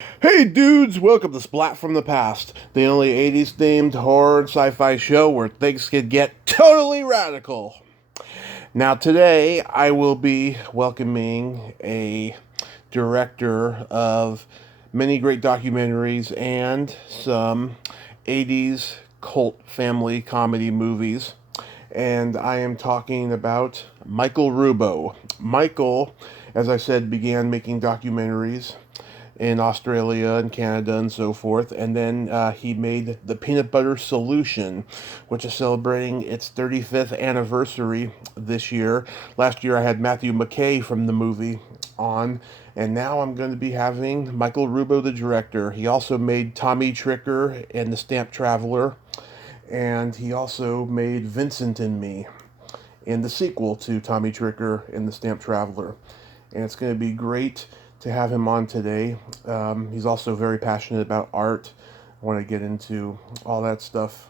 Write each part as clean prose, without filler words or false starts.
Hey dudes, welcome to Splat from the Past, the only 80s themed horror and sci fi show where things can get totally radical. Now, today I will be welcoming a director of many great documentaries and some 80s cult family comedy movies. And I am talking about Michael Rubbo. Michael, as I said, began making documentaries in Australia and Canada and so forth. And then he made the Peanut Butter Solution, which is celebrating its 35th anniversary this year. Last year I had Matthew McKay from the movie on, and now I'm going to be having Michael Rubbo, the director. He also made Tommy Tricker and the Stamp Traveler, and he also made Vincent Me in the sequel to Tommy Tricker and the Stamp Traveler. And it's going to be great to have him on today. He's also very passionate about art. I want to get into all that stuff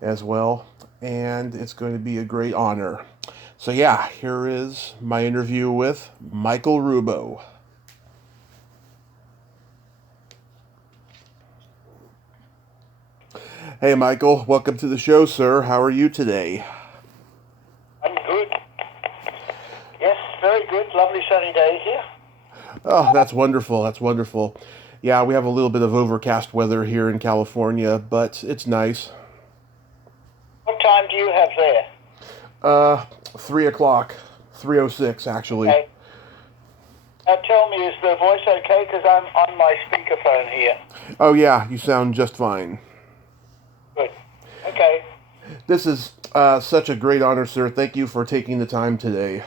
as well. And it's going to be a great honor. So, yeah, here is my interview with Michael Rubbo. Hey, Michael, welcome to the show, sir. How are you today? I'm good. Yes, very good. Lovely sunny day here. Oh, that's wonderful. That's wonderful. Yeah, we have a little bit of overcast weather here in California, but it's nice. What time do you have there? 3 o'clock, 3:06 actually. Okay. Now tell me, is the voice okay? Because I'm on my speakerphone here. Oh yeah, you sound just fine. Good. Okay. This is such a great honor, sir. Thank you for taking the time today.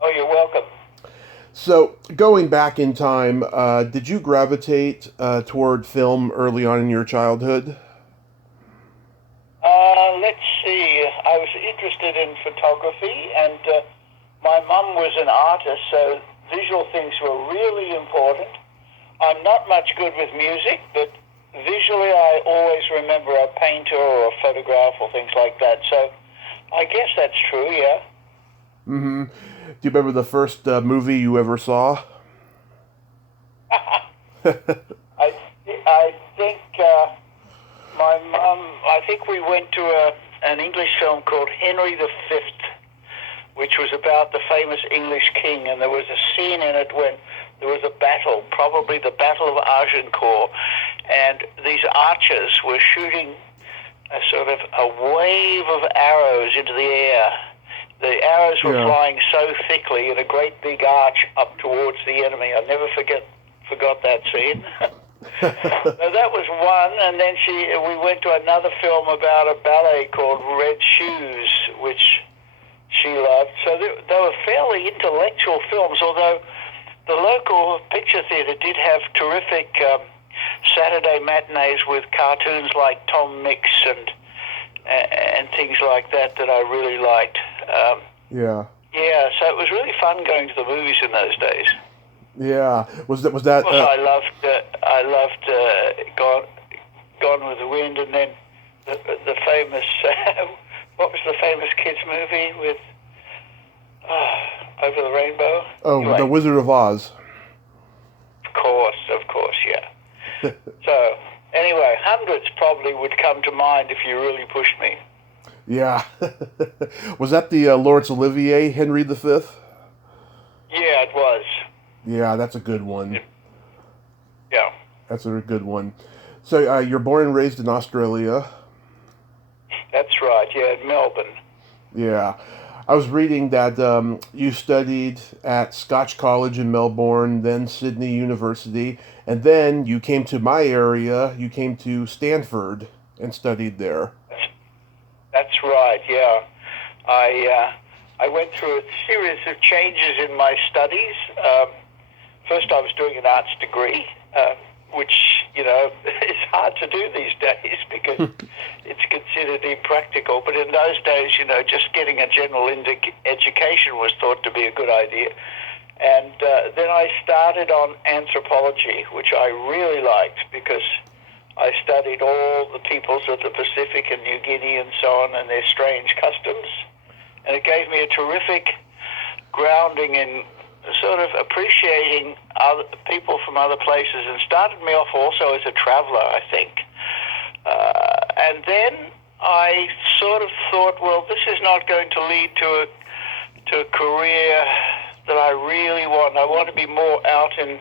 Oh, you're welcome. So, going back in time, did you gravitate toward film early on in your childhood? Let's see. I was interested in photography, and my mum was an artist, so visual things were really important. I'm not much good with music, but visually I always remember a painter or a photograph or things like that. So I guess that's true, yeah. Mm-hmm. Do you remember the first movie you ever saw? I think my mum, I think we went to an English film called Henry V, which was about the famous English king, and there was a scene in it when there was a battle, probably the Battle of Agincourt, and these archers were shooting a sort of a wave of arrows into the air. The arrows were Yeah. flying so thickly in a great big arch up towards the enemy. I'll never forgot that scene. So that was one, and then we went to another film about a ballet called Red Shoes, which she loved. So they were fairly intellectual films, although the local picture theatre did have terrific Saturday matinees with cartoons like Tom Mix and things like that I really liked. Yeah. Yeah, so it was really fun going to the movies in those days. Yeah. Was Of that course, I loved Gone with the Wind, and then the famous what was the famous kids movie with Over the Rainbow? Oh, The Anyway, Wizard of Oz. of course, yeah. So anyway, hundreds probably would come to mind if you really pushed me. Yeah. Was that the Laurence Olivier Henry V? Yeah, it was. Yeah, that's a good one. Yeah, That's a good one. So you're born and raised in Australia. that's right. Yeah, in Melbourne. Yeah. I was reading that you studied at Scotch College in Melbourne, then Sydney University, and then you came to my area. You came to Stanford and studied there. That's right. Yeah, I went through a series of changes in my studies. First, I was doing an arts degree, which is hard to do these days because it's considered impractical. But in those days, just getting a general education was thought to be a good idea. And then I started on anthropology, which I really liked because I studied all the peoples of the Pacific and New Guinea and so on and their strange customs. And it gave me a terrific grounding in sort of appreciating other people from other places, and started me off also as a traveler, I think. And then I sort of thought, well, this is not going to lead to a career that I really want. I want to be more out in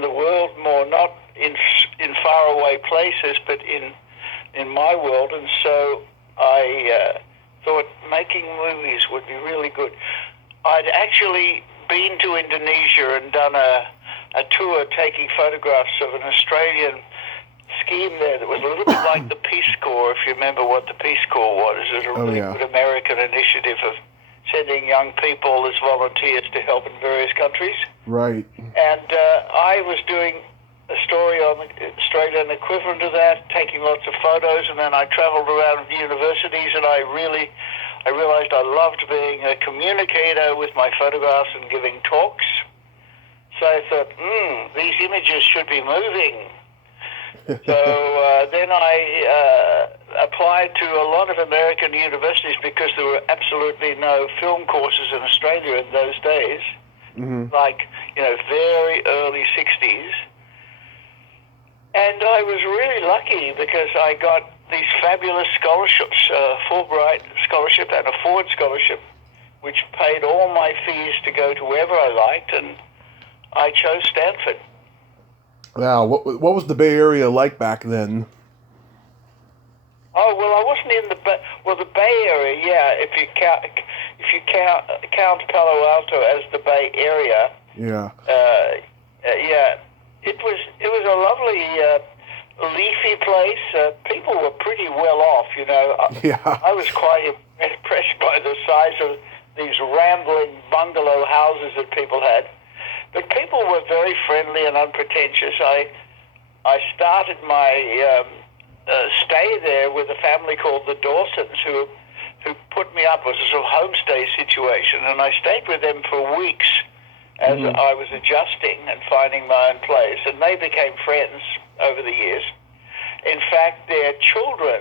the world more, not in faraway places, but in my world. And so I thought making movies would be really good. I'd actually been to Indonesia and done a tour taking photographs of an Australian scheme there that was a little bit like the Peace Corps, if you remember what the Peace Corps was. It was a really good American initiative of sending young people as volunteers to help in various countries. Right. And I was doing a story on the Australian equivalent of that, taking lots of photos, and then I traveled around the universities, and I realized I loved being a communicator with my photographs and giving talks. So I thought, these images should be moving. So then I applied to a lot of American universities because there were absolutely no film courses in Australia in those days, like, very early 60s. And I was really lucky because I got these fabulous scholarships, Fulbright scholarship and a Ford scholarship, which paid all my fees to go to wherever I liked, and I chose Stanford. Wow, what was the Bay Area like back then? Oh, well, I wasn't in the Bay Area. Yeah, if you count Palo Alto as the Bay Area. Yeah. Yeah, it was a lovely, leafy place. People were pretty well off. Yeah. I was quite impressed by the size of these rambling bungalow houses that people had. But people were very friendly and unpretentious. I started my stay there with a family called the Dawsons, who put me up as a sort of homestay situation, and I stayed with them for weeks as I was adjusting and finding my own place, and they became friends over the years. In fact, their children,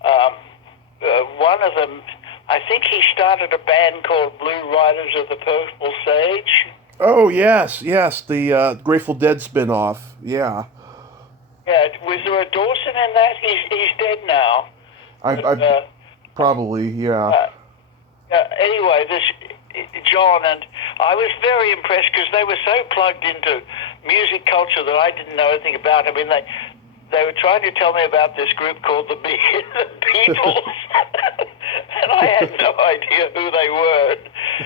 one of them, I think he started a band called Blue Riders of the Purple Sage. Oh, yes, the Grateful Dead spin-off, yeah. Yeah, was there a Dawson in that? He's dead now. I probably, yeah. Anyway, this John, and I was very impressed because they were so plugged into music culture that I didn't know anything about. I mean, they were trying to tell me about this group called the Beatles, and I had no idea who they were.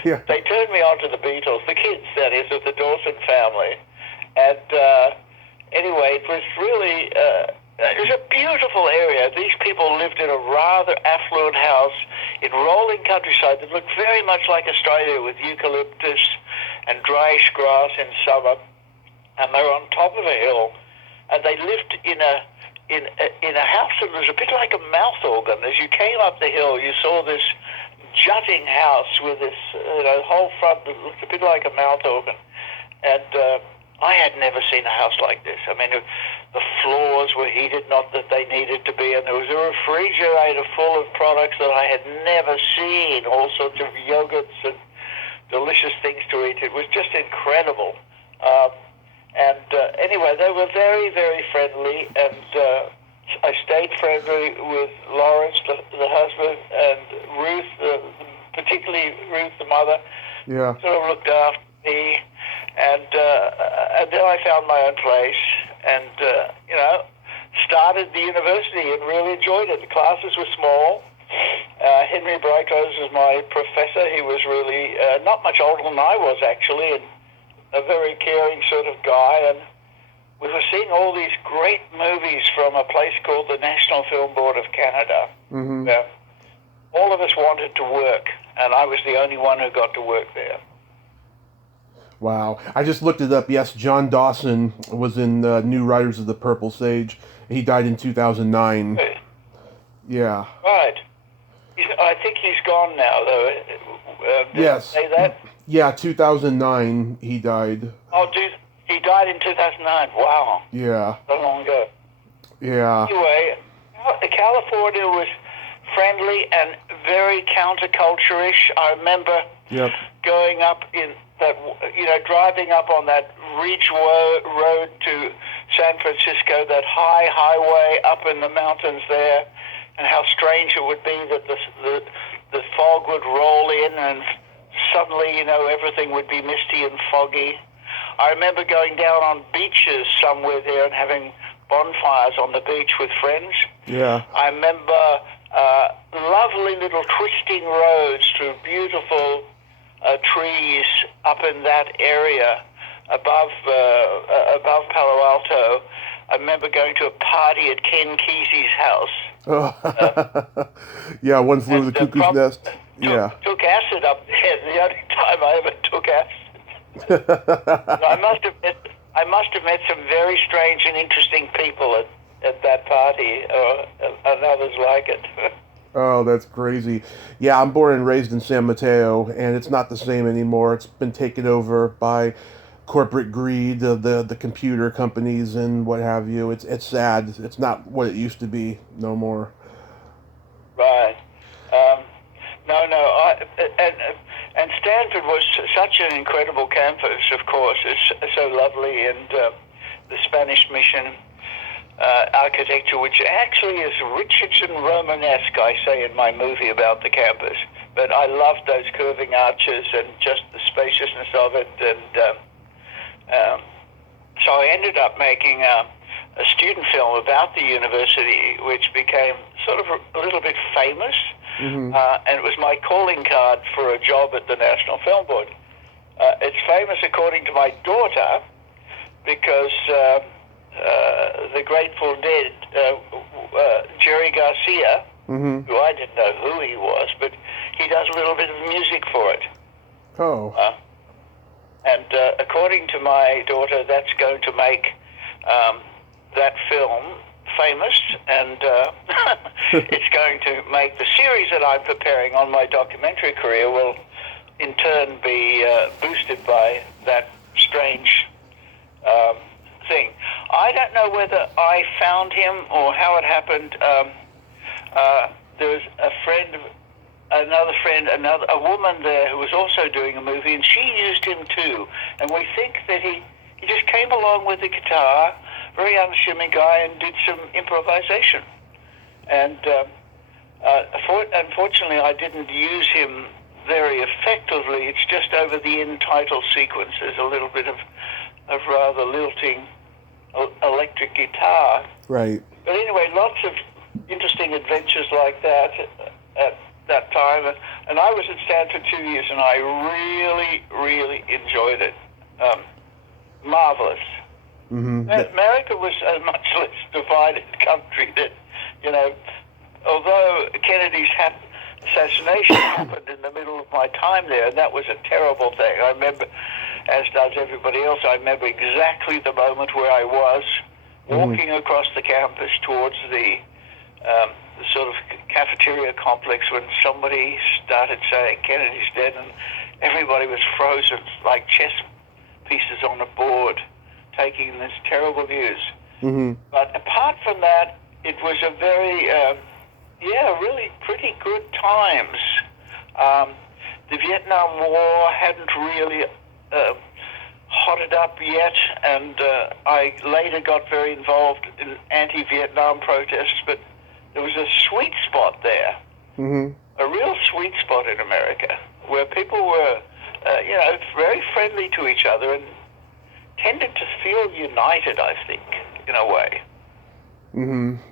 Yeah. They turned me on to the Beatles, the kids, that is, of the Dawson family. And anyway, it was really, it was a beautiful area. These people lived in a rather affluent house in rolling countryside that looked very much like Australia, with eucalyptus and dryish grass in summer. And they were on top of a hill. And they lived in a house that was a bit like a mouth organ. As you came up the hill, you saw this jutting house with this whole front that looked a bit like a mouth organ. And I had never seen a house like this. I mean, the floors were heated, not that they needed to be, and there was a refrigerator full of products that I had never seen, all sorts of yogurts and delicious things to eat. It was just incredible. Anyway, they were very, very friendly, and I stayed friendly with Lawrence, the husband, and Ruth, particularly Ruth, the mother. Yeah. Sort of looked after me, and then I found my own place, and started the university and really enjoyed it. The classes were small. Henry Brightrose was my professor. He was really not much older than I was, actually, and a very caring sort of guy, and we were seeing all these great movies from a place called the National Film Board of Canada. Mm-hmm. All of us wanted to work, and I was the only one who got to work there. Wow. I just looked it up. Yes, John Dawson was in New Riders of the Purple Sage. He died in 2009. Yeah. Right. I think he's gone now, though. Yes. Say that? Yeah, 2009 he died. Oh, dude, he died in 2009. Wow. Yeah. So long ago. Yeah. Anyway, California was friendly and very counterculture-ish. I remember going up in that driving up on that Ridge Road to San Francisco, that high highway up in the mountains there, and how strange it would be that the fog would roll in and suddenly, everything would be misty and foggy. I remember going down on beaches somewhere there and having bonfires on the beach with friends. Yeah. I remember lovely little twisting roads through beautiful trees up in that area above Palo Alto. I remember going to a party at Ken Kesey's house. Oh. Yeah, one flew over the cuckoo's nest. Took acid up there. The only time I ever took acid. I must have met some very strange and interesting people at that party, and others like it. Oh, that's crazy. Yeah, I'm born and raised in San Mateo, and it's not the same anymore. It's been taken over by corporate greed, the computer companies and what have you. It's sad. It's not what it used to be no more. Right. No. And Stanford was such an incredible campus, of course. It's so lovely, and the Spanish Mission architecture, which actually is Richardson Romanesque, I say in my movie about the campus. But I loved those curving arches and just the spaciousness of it. And so I ended up making a student film about the university, which became sort of a little bit famous. Mm-hmm. And it was my calling card for a job at the National Film Board. It's famous, according to my daughter, because the Grateful Dead, Jerry Garcia, mm-hmm. who I didn't know who he was, but he does a little bit of music for it. Oh. And according to my daughter, that's going to make that film famous, and it's going to make the series that I'm preparing on my documentary career will in turn be boosted by that strange thing. I don't know whether I found him or how it happened. There was a woman there who was also doing a movie, and she used him too. And we think that he just came along with the guitar, very unassuming guy, and did some improvisation. And unfortunately, I didn't use him very effectively. It's just over the end title sequence. There's a little bit of rather lilting electric guitar. Right. But anyway, lots of interesting adventures like that at that time. And I was at Stanford 2 years, and I really, really enjoyed it. Marvelous. Mm-hmm. America was a much less divided country that, although Kennedy's assassination happened in the middle of my time there, and that was a terrible thing. I remember, as does everybody else, I remember exactly the moment where I was walking across the campus towards the sort of cafeteria complex when somebody started saying Kennedy's dead, and everybody was frozen like chess pieces on a board, taking this terrible news. Mm-hmm. But apart from that, it was a very, really pretty good times. The Vietnam War hadn't really hotted up yet, and I later got very involved in anti-Vietnam protests, but there was a sweet spot there, a real sweet spot in America, where people were, very friendly to each other and tended to feel united, I think, in a way.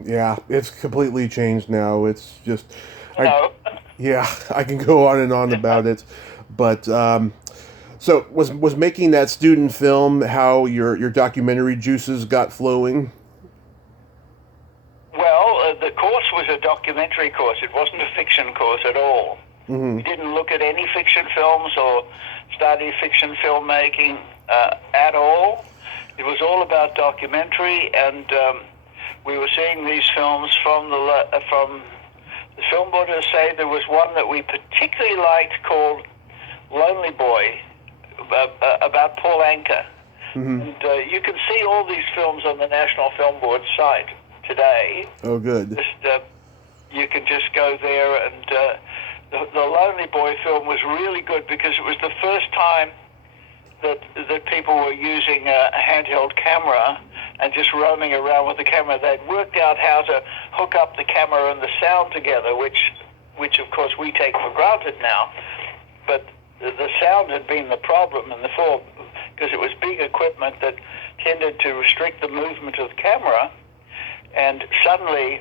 Yeah, it's completely changed now. It's just... No. I can go on and on about it. But, so was making that student film how your documentary juices got flowing? Well, the course was a documentary course. It wasn't a fiction course at all. We didn't look at any fiction films or study fiction filmmaking at all. It was all about documentary, and we were seeing these films from the Film Board. To say there was one that we particularly liked called Lonely Boy, about Paul Anka. And you can see all these films on the National Film Board site today. Oh, good. You can just go there, and the Lonely Boy film was really good because it was the first time that people were using a handheld camera and just roaming around with the camera. They'd worked out how to hook up the camera and the sound together, which of course we take for granted now. But the sound had been the problem in the film, because it was big equipment that tended to restrict the movement of the camera. And suddenly,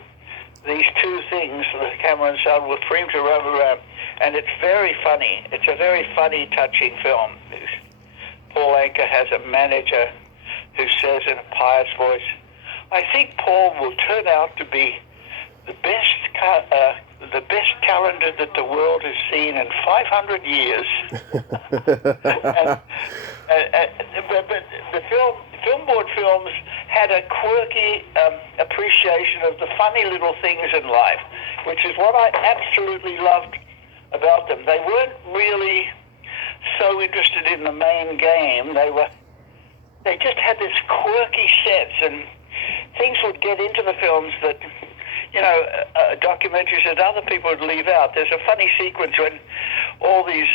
these two things, the camera and sound, were free to roam around. And it's very funny. It's a very funny, touching film. Paul Anka has a manager who says in a pious voice, "I think Paul will turn out to be the best calendar that the world has seen in 500 years." But the film board films had a quirky appreciation of the funny little things in life, which is what I absolutely loved about them. They weren't really so interested in the main game. They just had this quirky sense, and things would get into the films that, documentaries that other people would leave out. There's a funny sequence when all these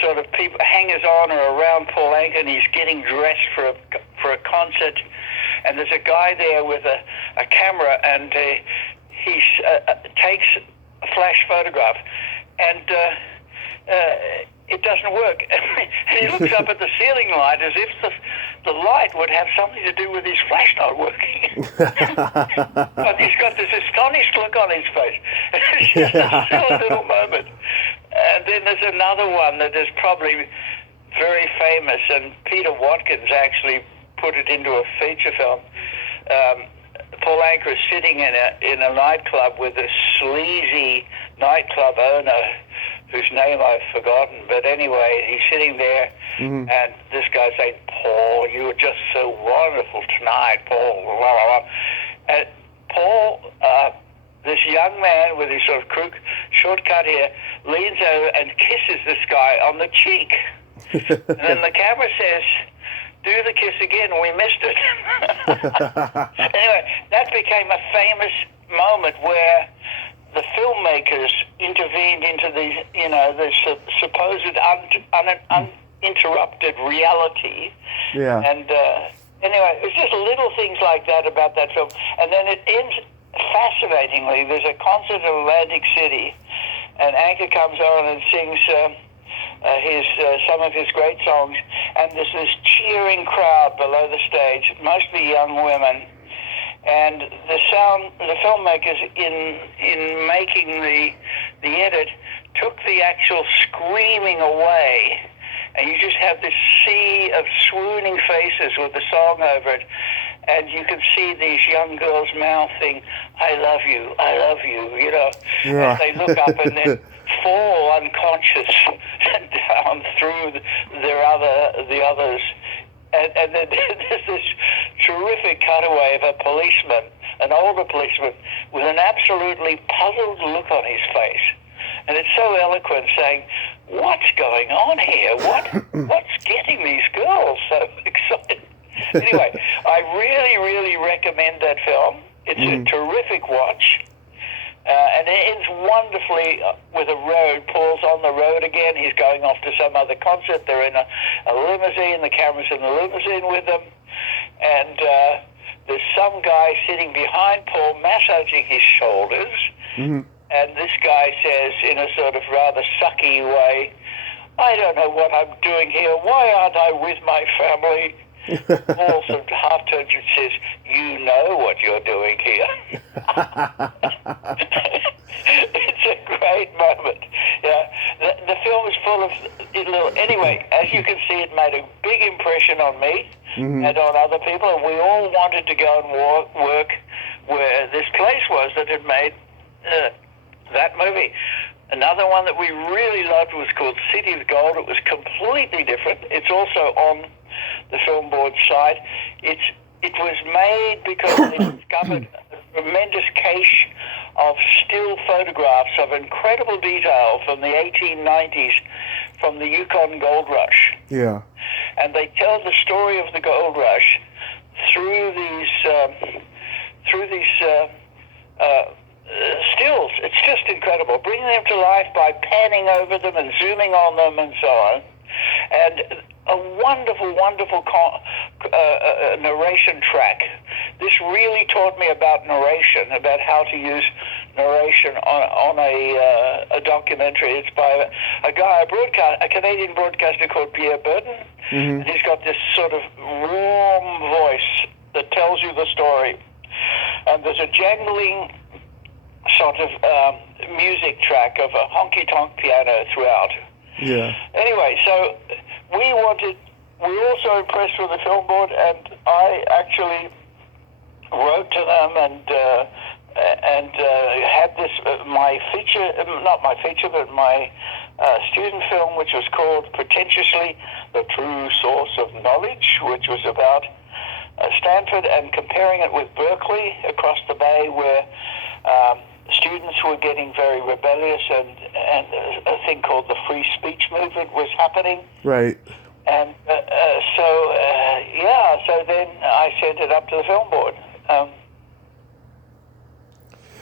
sort of people, hangers-on, are around Paul Anka, and he's getting dressed for a concert, and there's a guy there with a camera, and he takes a flash photograph, and it doesn't work. And he looks up at the ceiling light as if the light would have something to do with his flash not working. But he's got this astonished look on his face. It's just a silly little moment. And then there's another one that is probably very famous, and Peter Watkins actually put it into a feature film. Paul Anka is sitting in a nightclub with a sleazy nightclub owner whose name I've forgotten. But anyway, he's sitting there, and this guy's saying, "Paul, you were just so wonderful tonight, Paul." Blah, blah, blah. And Paul, this young man with his sort of short cut hair, leans over and kisses this guy on the cheek. And then the camera says, "Do the kiss again, we missed it." Anyway, that became a famous moment where the filmmakers intervened into these, the supposed uninterrupted reality. Yeah. And anyway, it's just little things like that about that film. And then it ends fascinatingly. There's a concert in Atlantic City, and Anka comes on and sings some of his great songs, and there's this cheering crowd below the stage, mostly young women. And the filmmakers in making the edit took the actual screaming away, and you just have this sea of swooning faces with the song over it, and you can see these young girls mouthing, "I love you, I love you," Yeah. as they look up and then fall unconscious down through the others. And then there's this terrific cutaway of a policeman, an older policeman, with an absolutely puzzled look on his face. And it's so eloquent, saying, "What's going on here? What's getting these girls so excited?" Anyway, I really, really recommend that film. It's a terrific watch. And it ends wonderfully with a road. Paul's on the road again. He's going off to some other concert. They're in a limousine. The camera's in the limousine with them. And there's some guy sitting behind Paul massaging his shoulders. And this guy says, in a sort of rather sucky way, "I don't know what I'm doing here. Why aren't I with my family?" Paul sort of half turns and says, "You know what you're doing here." It's a great moment. Yeah, the film is full of little. Anyway, as you can see, it made a big impression on me and on other people, and we all wanted to go and work where this place was that had made that movie. Another one that we really loved was called City of Gold. It was completely different. It's also on the film board site. It was made because they discovered a tremendous cache of still photographs of incredible detail from the 1890s from the Yukon Gold Rush. Yeah. And they tell the story of the gold rush through these stills. It's just incredible. Bringing them to life by panning over them and zooming on them and so on. And a wonderful, wonderful narration track. This really taught me about narration, about how to use narration on a documentary. It's by a guy, a Canadian broadcaster called Pierre Burton. Mm-hmm. And he's got this sort of warm voice that tells you the story. And there's a jangling sort of music track of a honky-tonk piano throughout. Yeah. Anyway, so we were also impressed with the film board, and I actually wrote to them and had this, my feature, not my feature, but my student film, which was called Pretentiously The True Source of Knowledge, which was about Stanford and comparing it with Berkeley across the bay, where students were getting very rebellious, and a thing called the free speech movement was happening. Right. And so then I sent it up to the film board.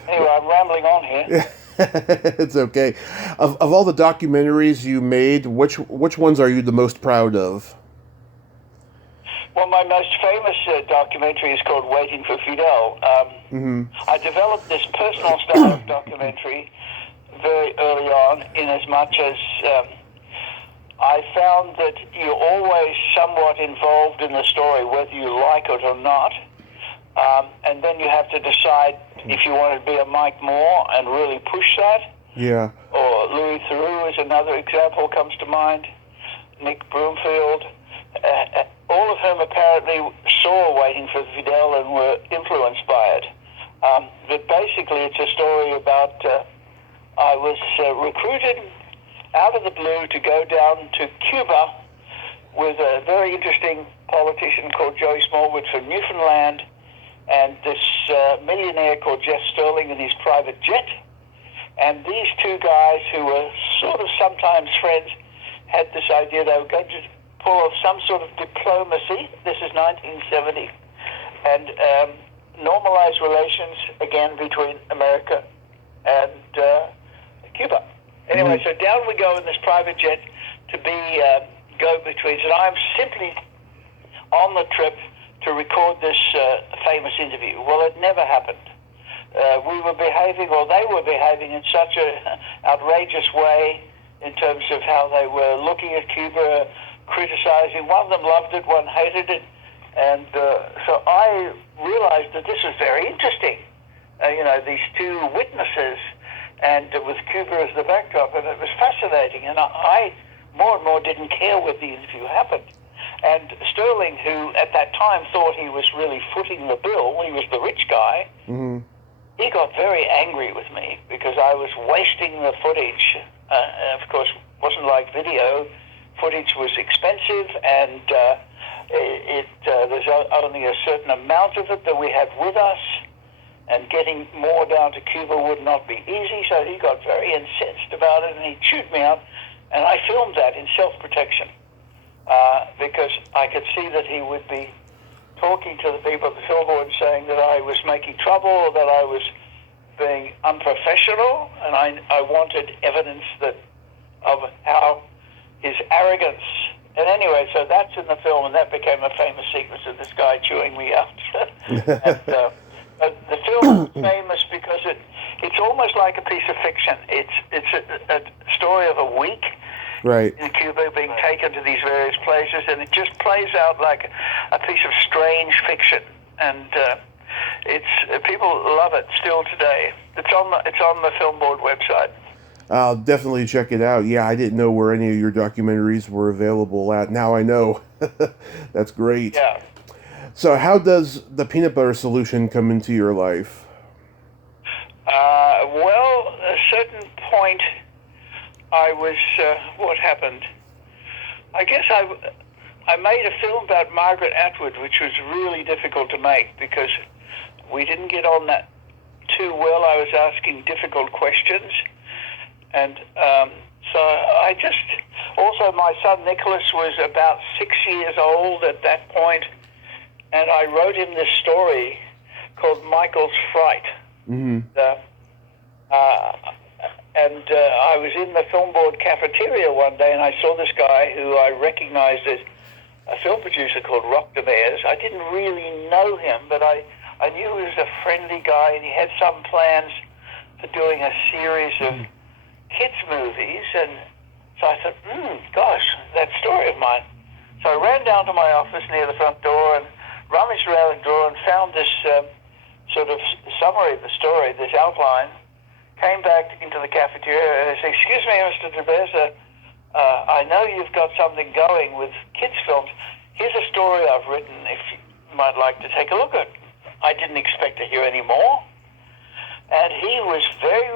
Anyway, I'm rambling on here. It's okay. Of all the documentaries you made, which ones are you the most proud of? Well, my most famous documentary is called Waiting for Fidel. I developed this personal style of documentary very early on, in as much as I found that you're always somewhat involved in the story, whether you like it or not. And then you have to decide if you want to be a Mike Moore and really push that. Yeah. Or Louis Theroux is another example comes to mind. Nick Broomfield. All of whom apparently saw Waiting for Fidel and were influenced by it. But basically it's a story about I was recruited out of the blue to go down to Cuba with a very interesting politician called Joey Smallwood from Newfoundland, and this millionaire called Jeff Sterling in his private jet. And these two guys, who were sort of sometimes friends, had this idea they were going to pull off some sort of diplomacy. This is 1970. And normalize relations again between America and Cuba. Anyway, so down we go in this private jet to be go-betweens. And I'm simply on the trip to record this famous interview. Well, it never happened. We were behaving, or they were behaving in such an outrageous way in terms of how they were looking at Cuba, criticizing. One of them loved it, one hated it. And so I realized that this was very interesting. These two witnesses, and with Cuba as the backdrop, and it was fascinating. And I more and more didn't care whether the interview happened. And Sterling, who at that time thought he was really footing the bill, he was the rich guy, he got very angry with me because I was wasting the footage. Of course, it wasn't like video. Footage was expensive, and there's only a certain amount of it that we had with us, and getting more down to Cuba would not be easy, so he got very incensed about it, and he chewed me out, and I filmed that in self-protection. Because I could see that he would be talking to the people at the film board saying that I was making trouble, or that I was being unprofessional, and I wanted evidence of how his arrogance. And anyway, so that's in the film, and that became a famous sequence of this guy chewing me out. And, the film is famous because it's almost like a piece of fiction. It's a story of a week. Right. In Cuba, being taken to these various places, and it just plays out like a piece of strange fiction, and people love it still today. It's on the film board website. I'll definitely check it out. Yeah, I didn't know where any of your documentaries were available at. Now I know. That's great. Yeah. So how does the peanut butter solution come into your life? Well, at a certain point, I was, what happened? I guess I made a film about Margaret Atwood, which was really difficult to make because we didn't get on that too well. I was asking difficult questions. And so I also my son Nicholas was about 6 years old at that point, and I wrote him this story called Michael's Fright. I was in the film board cafeteria one day, and I saw this guy who I recognized as a film producer called Rock Demers. I didn't really know him, but I knew he was a friendly guy, and he had some plans for doing a series of kids' movies. And so I thought, gosh, that story of mine. So I ran down to my office near the front door and rummaged around the drawer and found this sort of summary of the story, this outline. Came back into the cafeteria and I said, "Excuse me, Mr. DeBeza, I know you've got something going with kids' films. Here's a story I've written if you might like to take a look at." I didn't expect to hear any more. And he was very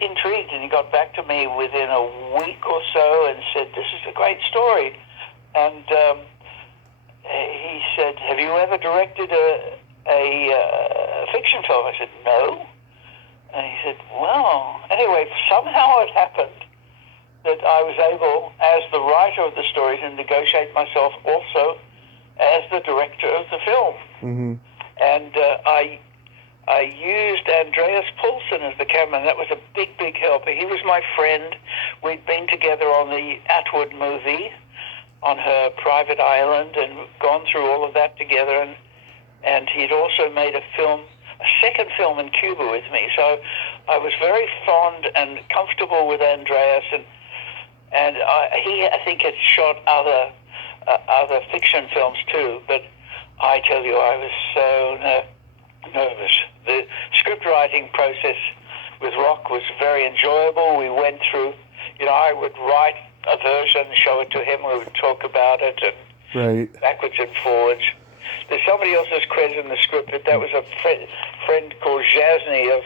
intrigued, and he got back to me within a week or so and said, "This is a great story." And he said, "Have you ever directed a fiction film?" I said, "No." And he said, "Well," anyway, somehow it happened that I was able, as the writer of the story, to negotiate myself also as the director of the film. Mm-hmm. And I used Andreas Poulsen as the cameraman. That was a big, big help. He was my friend. We'd been together on the Atwood movie on her private island and gone through all of that together. And he'd also made a second film in Cuba with me. So I was very fond and comfortable with Andreas. And he, I think, had shot other fiction films too. But I tell you, I was so nervous. The script writing process with Rock was very enjoyable. We went through, I would write a version, show it to him, we would talk about it, and Right. backwards and forwards. There's somebody else's credit in the script, but that was a friend called Jasny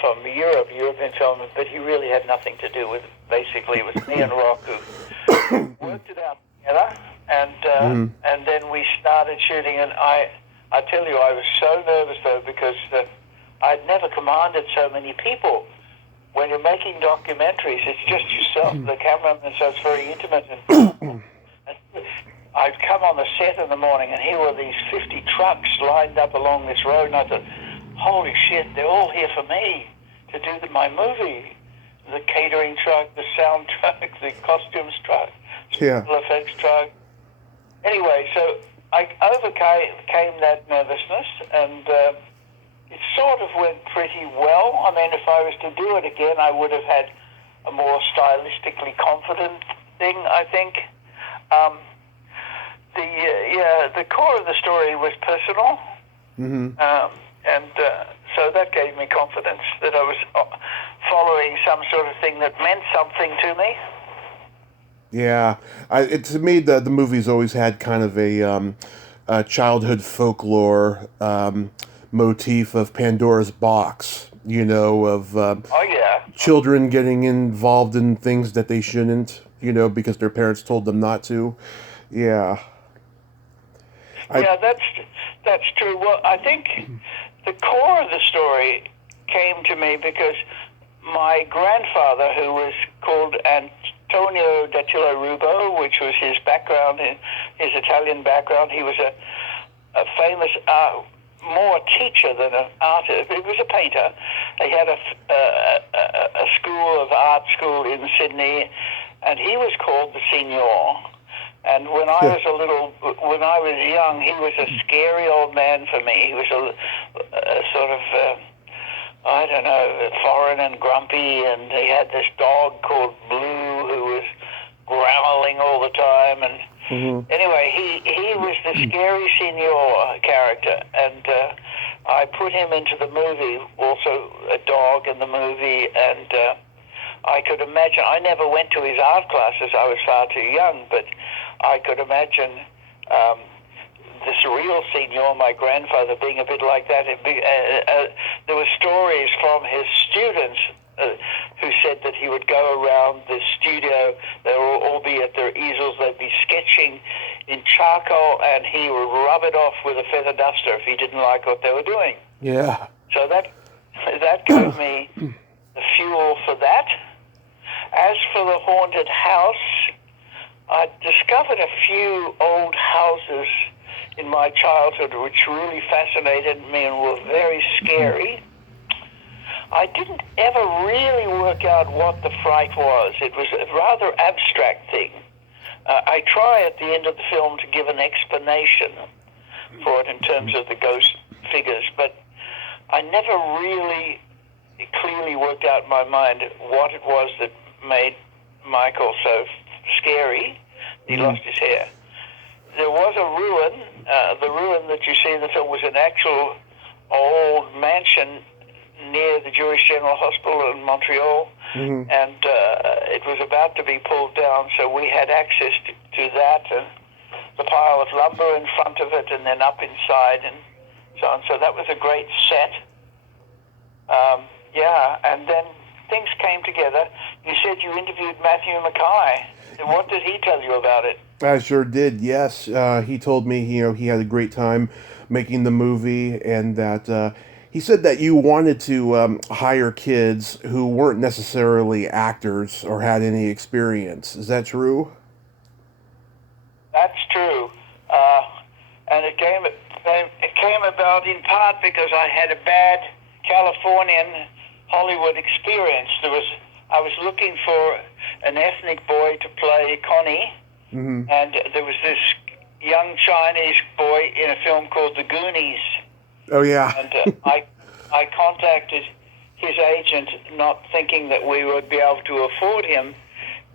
from European film, but he really had nothing to do with it. Basically, it was me and Rock who worked it out together, and then we started shooting, and I tell you, I was so nervous, though, because I'd never commanded so many people. When you're making documentaries, it's just yourself, the cameraman, so it's very intimate. And I'd come on the set in the morning, and here were these 50 trucks lined up along this road, and I thought, holy shit, they're all here for me to do my movie. The catering truck, the sound truck, the costumes truck, special effects truck. Anyway, so I overcame that nervousness, and it sort of went pretty well. I mean, if I was to do it again, I would have had a more stylistically confident thing, I think. The core of the story was personal, and so that gave me confidence that I was following some sort of thing that meant something to me. Yeah, to me the movie's always had kind of a childhood folklore motif of Pandora's box. Of children getting involved in things that they shouldn't. Because their parents told them not to. Yeah. That's true. Well, I think the core of the story came to me because my grandfather, who was called Antonio Dattilo Rubbo, which was his background, his Italian background, he was a famous, more a teacher than an artist. He was a painter. He had a school of art school in Sydney, and he was called the Signor. And when I was young, he was a scary old man for me. He was a sort of, I don't know, foreign and grumpy, and he had this dog called Blue who was growling all the time. And anyway, he was the scary Signor character, and I put him into the movie, also a dog in the movie, and I could imagine, I never went to his art classes, I was far too young, but I could imagine this real Signor, my grandfather, being a bit like that. There were stories from his students who said that he would go around the studio, they would all be at their easels, they'd be sketching in charcoal, and he would rub it off with a feather duster if he didn't like what they were doing. Yeah. So that gave me the fuel for that. As for the haunted house, I discovered a few old houses in my childhood which really fascinated me and were very scary. I didn't ever really work out what the fright was. It was a rather abstract thing. I try at the end of the film to give an explanation for it in terms of the ghost figures, but I never really clearly worked out in my mind what it was that made Michael so scary. He lost his hair. There was a ruin. The ruin that you see in the film was an actual old mansion near the Jewish General Hospital in Montreal, and it was about to be pulled down, so we had access to that and the pile of lumber in front of it, and then up inside and so on. So that was a great set. And then things came together. You said you interviewed Matthew Mackay. What did he tell you about it? I sure did, yes. He told me, he had a great time making the movie, and that he said that you wanted to hire kids who weren't necessarily actors or had any experience. Is that true? That's true. And it came about in part because I had a bad Californian Hollywood experience. I was looking for an ethnic boy to play Connie, and there was this young Chinese boy in a film called The Goonies. Oh, yeah. And I contacted his agent, not thinking that we would be able to afford him,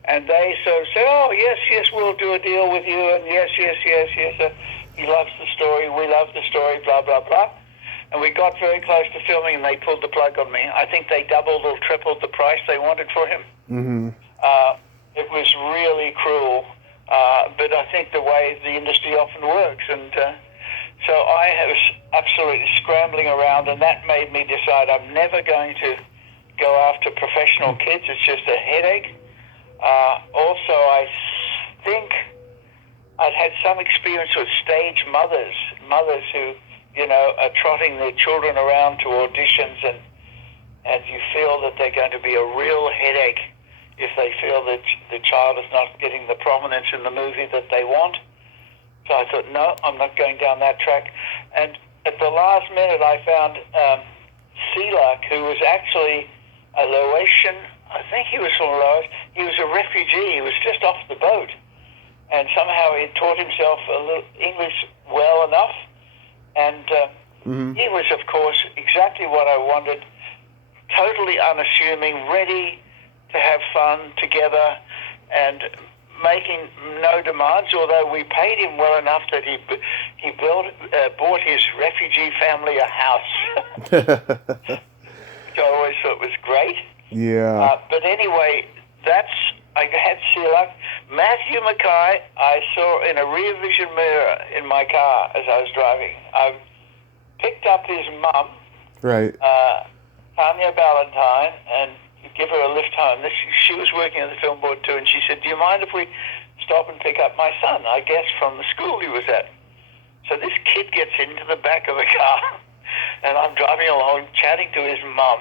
and they sort of said, "Oh, yes, we'll do a deal with you," and yes. He loves the story, we love the story, blah, blah, blah. And we got very close to filming, and they pulled the plug on me. I think they doubled or tripled the price they wanted for him. It was really cruel, but I think the way the industry often works. And so I was absolutely scrambling around, and that made me decide I'm never going to go after professional kids. It's just a headache. Also, I think I'd had some experience with stage mothers who, are trotting their children around to auditions, and you feel that they're going to be a real headache if they feel that the child is not getting the prominence in the movie that they want. So I thought, no, I'm not going down that track. And at the last minute, I found Selak, who was actually a Laotian. I think he was from Laos. He was a refugee. He was just off the boat. And somehow he taught himself a little English well enough. And he was, of course, exactly what I wanted, totally unassuming, ready to have fun together and making no demands, although we paid him well enough that he bought his refugee family a house. Which I always thought was great. Yeah. But anyway, I had Selak. Matthew Mackay, I saw in a rear vision mirror in my car as I was driving. I picked up his mum, Right. Tanya Ballantyne, and give her a lift home. She was working at the film board too, and she said, "Do you mind if we stop and pick up my son?" I guess from the school he was at. So this kid gets into the back of the car, and I'm driving along, chatting to his mum.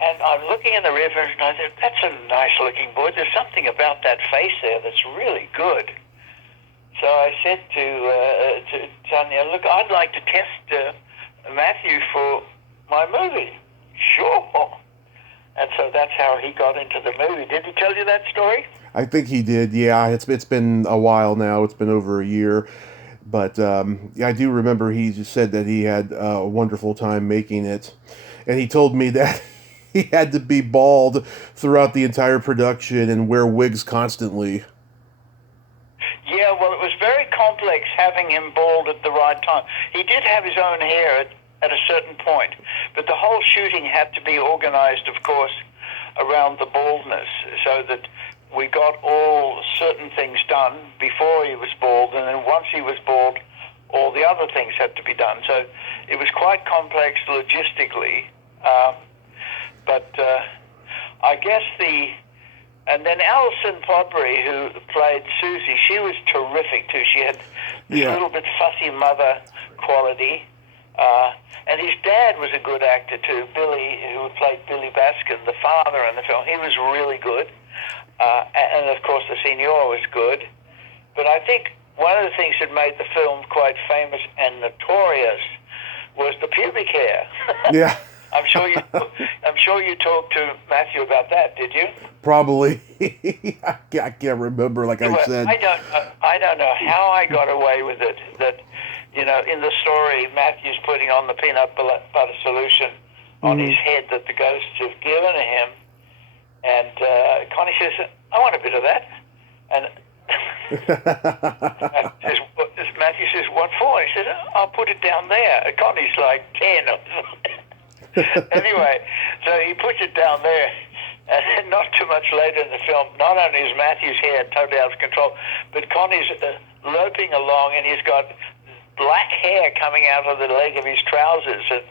And I'm looking in the rear vision, and I said, "That's a nice-looking boy. There's something about that face there that's really good." So I said to Tanya, "Look, I'd like to test Matthew for my movie." "Sure." And so that's how he got into the movie. Did he tell you that story? I think he did, yeah. It's been a while now. It's been over a year. But I do remember he just said that he had a wonderful time making it. And he told me that he had to be bald throughout the entire production and wear wigs constantly. Yeah, well, it was very complex having him bald at the right time. He did have his own hair at a certain point, but the whole shooting had to be organized, of course, around the baldness, so that we got all certain things done before he was bald, and then once he was bald, all the other things had to be done. So it was quite complex logistically, but I guess and then Alison Podbury, who played Susie, she was terrific too. She had this little bit fussy mother quality. And his dad was a good actor too, Billy, who played Billy Baskin, the father in the film. He was really good. And of course the Signor was good. But I think one of the things that made the film quite famous and notorious was the pubic hair. Yeah. I'm sure you. I'm sure you talked to Matthew about that. Did you? Probably. I can't remember, like I Anyway, said. I don't know how I got away with it. That, in the story, Matthew's putting on the peanut butter solution on his head that the ghosts have given to him, and Connie says, "I want a bit of that," and Matthew says, "What for?" He said, "I'll put it down there." And Connie's like 10. Anyway, so he puts it down there. And not too much later in the film, not only is Matthew's hair totally out of control, but Connie's loping along, and he's got black hair coming out of the leg of his trousers and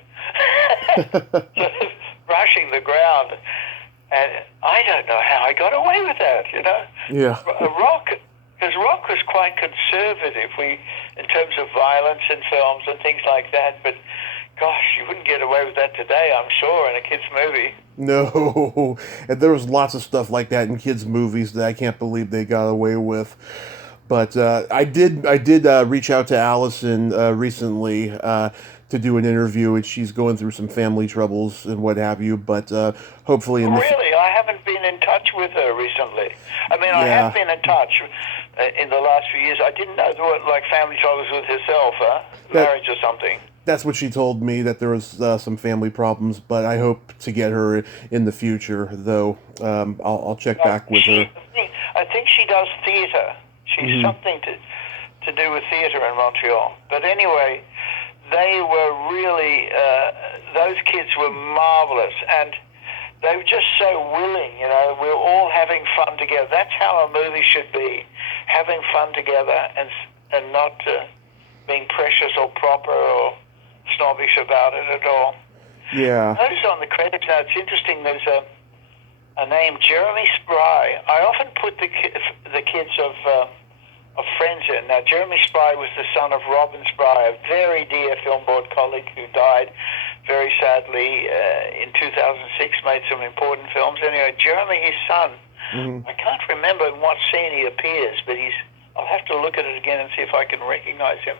brushing the ground. And I don't know how I got away with that, Yeah. Because Rock was quite conservative in terms of violence in films and things like that, but gosh, you wouldn't get away with that today, I'm sure, in a kid's movie. No, and there was lots of stuff like that in kids' movies that I can't believe they got away with. But I did reach out to Allison recently to do an interview, and she's going through some family troubles and what have you. But hopefully, really, I haven't been in touch with her recently. I mean, I Yeah. have been in touch in the last few years. I didn't know there were like family troubles with herself, marriage or something. That's what she told me, that there was some family problems, but I hope to get her in the future, though. I'll check back with her. I think she does theatre. She's something to do with theatre in Montreal. But anyway, they were really, those kids were marvelous, and they were just so willing, we were all having fun together. That's how a movie should be, having fun together and not being precious or proper or snobbish about it at all. Yeah. Notice on the credits now, it's interesting, there's a name, Jeremy Spry. I often put the kids of friends in. Now, Jeremy Spry was the son of Robin Spry, a very dear film board colleague who died very sadly in 2006, made some important films. Anyway, Jeremy, his son, I can't remember in what scene he appears, but I'll have to look at it again and see if I can recognize him.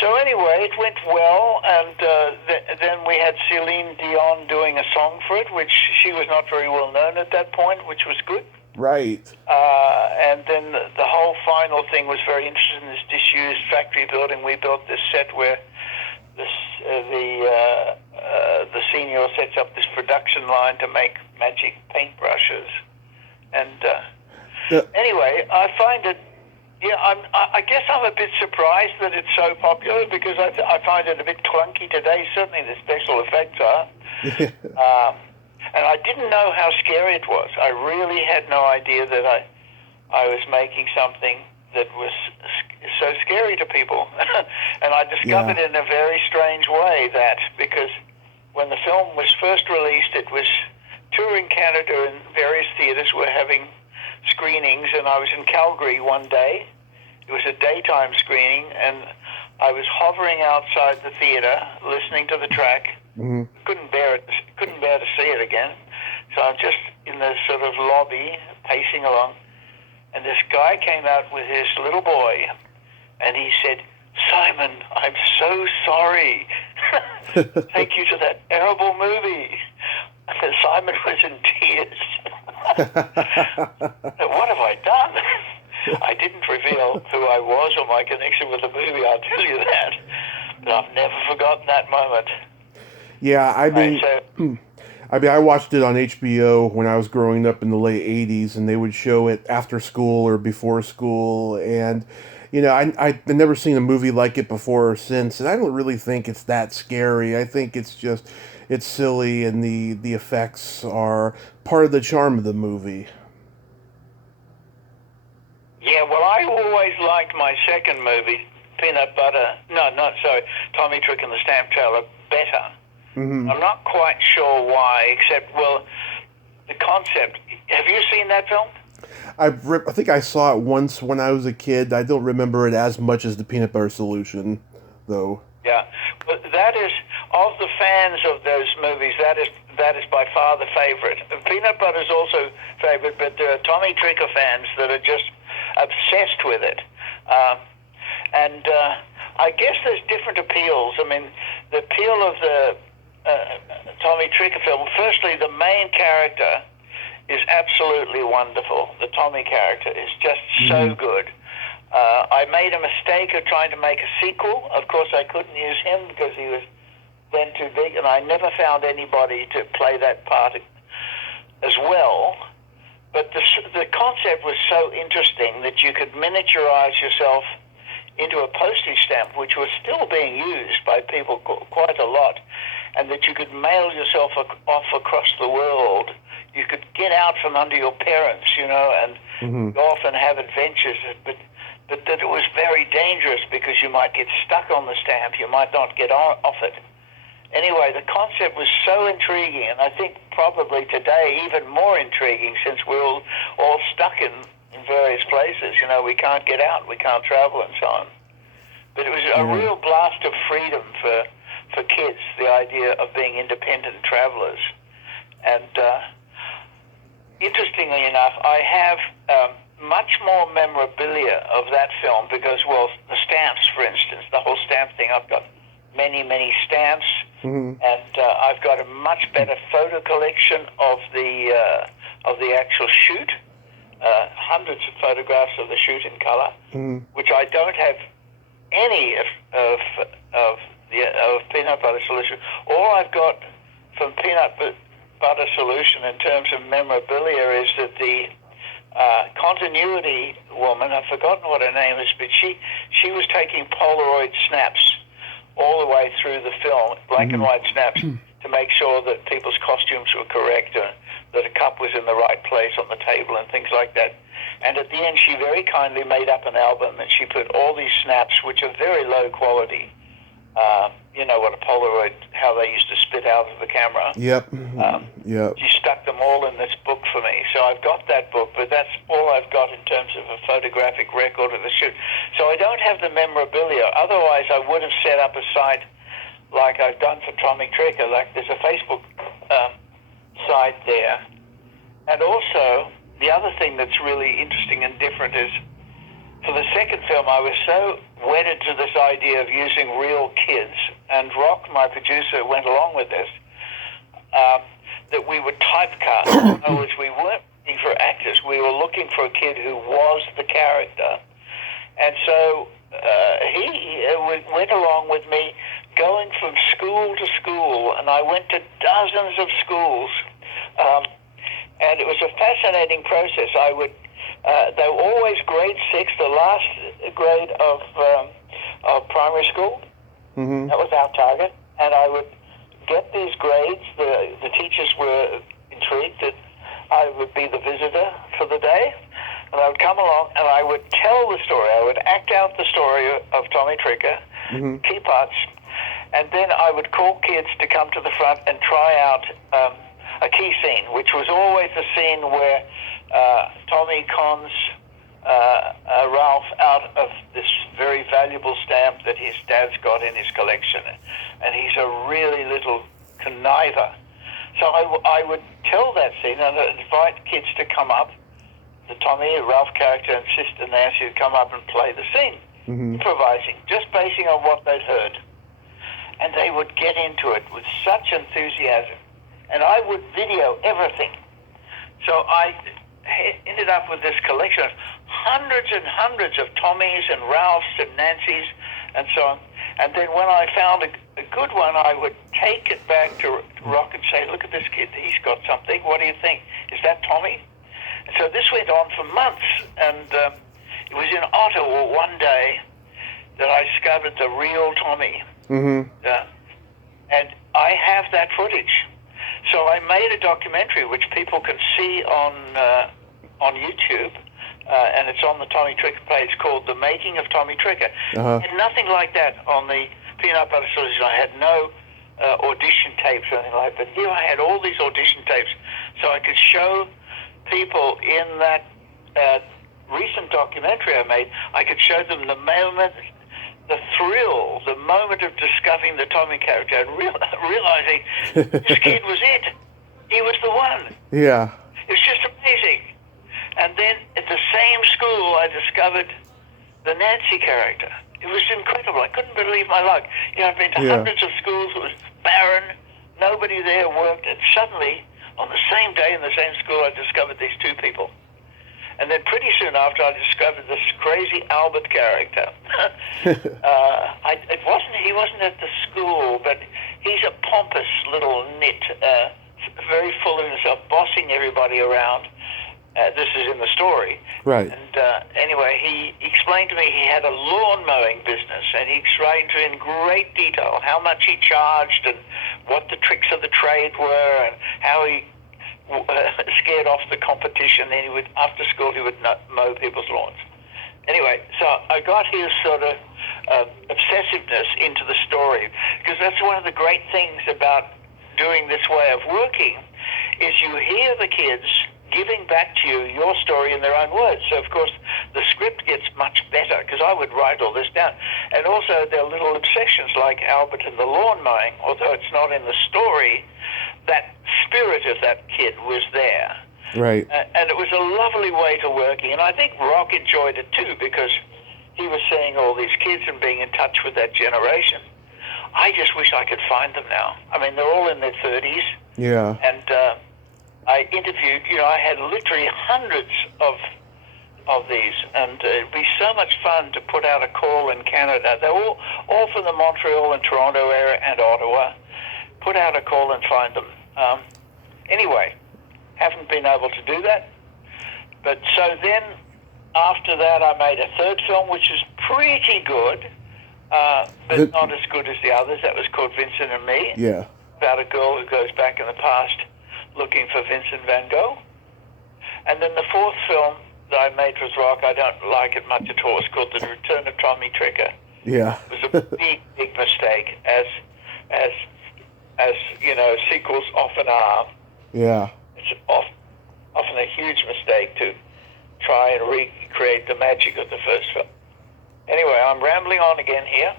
So anyway, it went well, and then we had Celine Dion doing a song for it, which she was not very well known at that point, which was good. Right. And then the whole final thing was very interesting, this disused factory building. We built this set where the senior sets up this production line to make magic paintbrushes. And anyway, I find it, I guess I'm a bit surprised that it's so popular, because I find it a bit clunky today. Certainly the special effects are. And I didn't know how scary it was. I really had no idea that I was making something that was so scary to people. And I discovered in a very strange way that, because when the film was first released, it was touring Canada, and various theaters were having screenings, and I was in Calgary one day. It was a daytime screening, and I was hovering outside the theater, listening to the track. Couldn't bear to see it again. So I'm just in the sort of lobby, pacing along, and this guy came out with his little boy, and he said, "Simon, I'm so sorry. Take you to that terrible movie." And Simon was in tears. What have I done? I didn't reveal who I was or my connection with the movie, I'll tell you that. But I've never forgotten that moment. Yeah, I mean, I watched it on HBO when I was growing up in the late 80s, and they would show it after school or before school, and, I've never seen a movie like it before or since, and I don't really think it's that scary. I think it's silly, and the effects are part of the charm of the movie. Yeah, well, I always liked my second movie, Tommy Trick and the Stamp Trailer, better. I'm not quite sure why, except, the concept. Have you seen that film? I think I saw it once when I was a kid. I don't remember it as much as the Peanut Butter Solution, though. Yeah, but that is, of the fans of those movies, that is by far the favorite. Peanut Butter is also favorite, but there are Tommy Tricker fans that are just obsessed with it. And I guess there's different appeals. I mean, the appeal of Tommy Tricker film. Firstly, the main character is absolutely wonderful. The Tommy character is just so good. I made a mistake of trying to make a sequel. Of course, I couldn't use him because he was then too big, and I never found anybody to play that part as well. But the concept was so interesting that you could miniaturize yourself into a postage stamp, which was still being used by people quite a lot, and that you could mail yourself off across the world. You could get out from under your parents, and go off and have adventures, but that it was very dangerous because you might get stuck on the stamp, you might not get off it. Anyway, the concept was so intriguing, and I think probably today even more intriguing since we're all stuck in various places. We can't get out, we can't travel, and so on. But it was a real blast of freedom for kids, the idea of being independent travelers. And interestingly enough, I have much more memorabilia of that film because, well, the stamps, for instance, the whole stamp thing, I've got many, many stamps, and I've got a much better photo collection of the actual shoot, hundreds of photographs of the shoot in color, which I don't have any of Peanut Butter Solution. All I've got from Peanut Butter Solution in terms of memorabilia is that the continuity woman, I've forgotten what her name is, but she was taking Polaroid snaps all the way through the film, black and white snaps, to make sure that people's costumes were correct, that a cup was in the right place on the table and things like that. And at the end, she very kindly made up an album, and she put all these snaps, which are very low quality. You know what a Polaroid, how they used to spit out of the camera. Yep. She stuck them all in this book for me. So I've got that book, but that's all I've got in terms of a photographic record of the shoot. So I don't have the memorabilia. Otherwise, I would have set up a site like I've done for Tommy Tricker. Like there's a Facebook site there. And also, the other thing that's really interesting and different is, for the second film, I was so wedded to this idea of using real kids, and Rock, my producer, went along with this, that we would typecast. In other words, we weren't looking for actors. We were looking for a kid who was the character. And so he went along with me, going from school to school, and I went to dozens of schools. And it was a fascinating process. They were always grade 6, the last grade of primary school. That was our target. And I would get these grades. The teachers were intrigued that I would be the visitor for the day. And I would come along and I would tell the story. I would act out the story of Tommy Tricker, key parts. And then I would call kids to come to the front and try out a key scene, which was always the scene where Tommy cons Ralph out of this very valuable stamp that his dad's got in his collection. And he's a really little conniver. So I would tell that scene and I'd invite kids to come up. The Tommy, Ralph character, and Sister Nancy would come up and play the scene, improvising, just basing on what they'd heard. And they would get into it with such enthusiasm. And I would video everything. So I ended up with this collection of hundreds and hundreds of Tommies and Ralphs and Nancys and so on. And then when I found a good one, I would take it back to Rock and say, look at this kid, he's got something. What do you think? Is that Tommy? And so this went on for months. And it was in Ottawa one day that I discovered the real Tommy. And I have that footage. So I made a documentary which people can see on YouTube, and it's on the Tommy Tricker page, called The Making of Tommy Tricker. And nothing like that on the Peanut Butter Solution. I had no audition tapes or anything like that. But here I had all these audition tapes, so I could show people in that recent documentary I made, I could show them the moment, the thrill, the moment of discovering the Tommy character and realizing this kid was it. He was the one. Yeah. It was just amazing. And then at the same school, I discovered the Nancy character. It was incredible. I couldn't believe my luck. I've been to hundreds of schools. It was barren, nobody there worked. And suddenly, on the same day in the same school, I discovered these two people. And then pretty soon after, I discovered this crazy Albert character. He wasn't at the school, but he's a pompous little nit, very full of himself, bossing everybody around. This is in the story. Right. And anyway, he explained to me he had a lawn mowing business, and he explained in great detail how much he charged and what the tricks of the trade were and how he scared off the competition. Then he would, after school, he would mow people's lawns. Anyway, so I got his sort of obsessiveness into the story, because that's one of the great things about doing this way of working, is you hear the kids giving back to you your story in their own words. So, of course, the script gets much better, because I would write all this down. And also, there are little obsessions like Albert and the lawn mowing, although it's not in the story, that spirit of that kid was there. Right. And it was a lovely way to working. And I think Rock enjoyed it too, because he was seeing all these kids and being in touch with that generation. I just wish I could find them now. I mean, they're all in their 30s. Yeah. And I interviewed, I had literally hundreds of these, and it'd be so much fun to put out a call in Canada. They're all from the Montreal and Toronto area and Ottawa. Put out a call and find them. Anyway, haven't been able to do that. But so then, after that, I made a third film, which is pretty good, but not as good as the others. That was called Vincent and Me. Yeah. About a girl who goes back in the past looking for Vincent van Gogh. And then the fourth film that I made with Rock, I don't like it much at all. It's called The Return of Tommy Tricker. Yeah. It was a big, big mistake, as sequels often are. Yeah. It's often a huge mistake to try and recreate the magic of the first film. Anyway, I'm rambling on again here.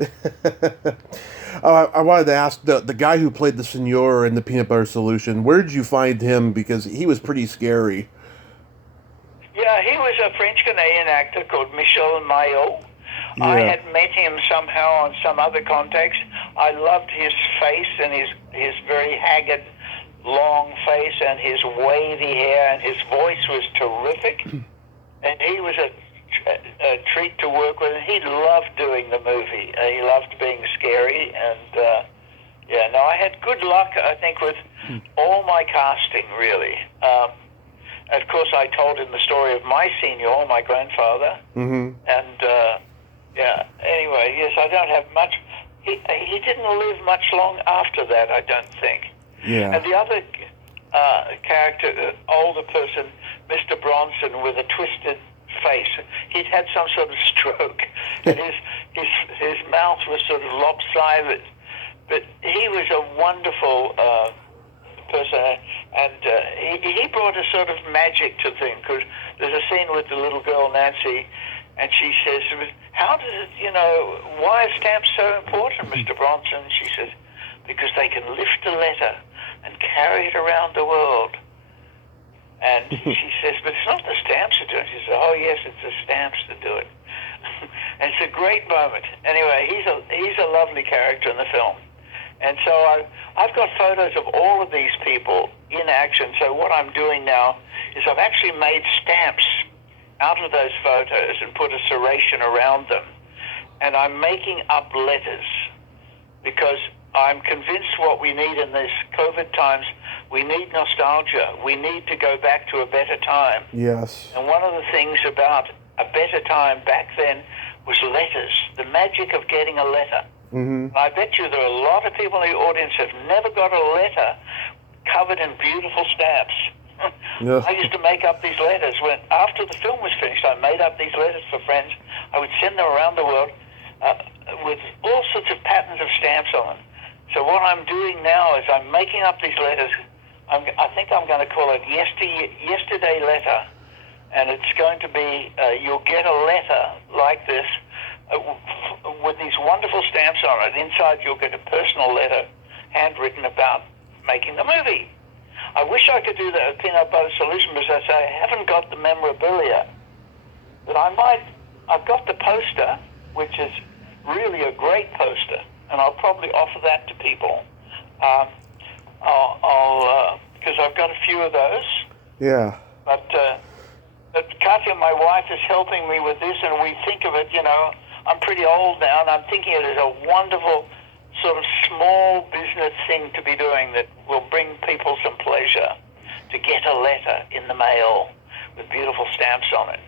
I wanted to ask, the guy who played the Senor in the Peanut Butter Solution, where did you find him? Because he was pretty scary. Yeah, he was a French-Canadian actor called Michel Maillot. Yeah. I had met him somehow on some other context. I loved his face and his very haggard, long face and his wavy hair, and his voice was terrific. And he was a treat to work with, and he loved doing the movie. He loved being scary, and I had good luck, I think, with all my casting, really. Of course, I told him the story of my senior, my grandfather, Mm-hmm. and anyway, yes, I don't have much. He didn't live much long after that, I don't think. Yeah. And the other character, older person, Mr. Bronson, with a twisted face. He'd had some sort of stroke, and his mouth was sort of lopsided. But he was a wonderful person, and he brought a sort of magic to things. Because there's a scene with the little girl Nancy, and she says, "How does it? Why are stamps so important, Mr. Bronson?" She says, "Because they can lift a letter and carry it around the world." And she says, "But it's not the stamps that do it." She says, "Oh yes, it's the stamps that do it." And it's a great moment. Anyway, he's a lovely character in the film. And so I've got photos of all of these people in action. So what I'm doing now is I've actually made stamps out of those photos and put a serration around them. And I'm making up letters, because I'm convinced what we need in these COVID times, we need nostalgia. We need to go back to a better time. Yes. And one of the things about a better time back then was letters, the magic of getting a letter. Mm-hmm. And I bet you there are a lot of people in the audience who have never got a letter covered in beautiful stamps. Yeah. I used to make up these letters. After the film was finished, I made up these letters for friends. I would send them around the world with all sorts of patterns of stamps on them. So what I'm doing now is I'm making up these letters. I think I'm going to call it Yesterday Letter. And it's going to be, you'll get a letter like this with these wonderful stamps on it. Inside you'll get a personal letter handwritten about making the movie. I wish I could do that with Peanut Butter Solution, because I haven't got the memorabilia. But I've got the poster, which is really a great poster, and I'll probably offer that to people. I'll because I've got a few of those. Yeah. But Katya, my wife, is helping me with this, and we think of it, I'm pretty old now, and I'm thinking it is a wonderful sort of small business thing to be doing that will bring people some pleasure, to get a letter in the mail with beautiful stamps on it.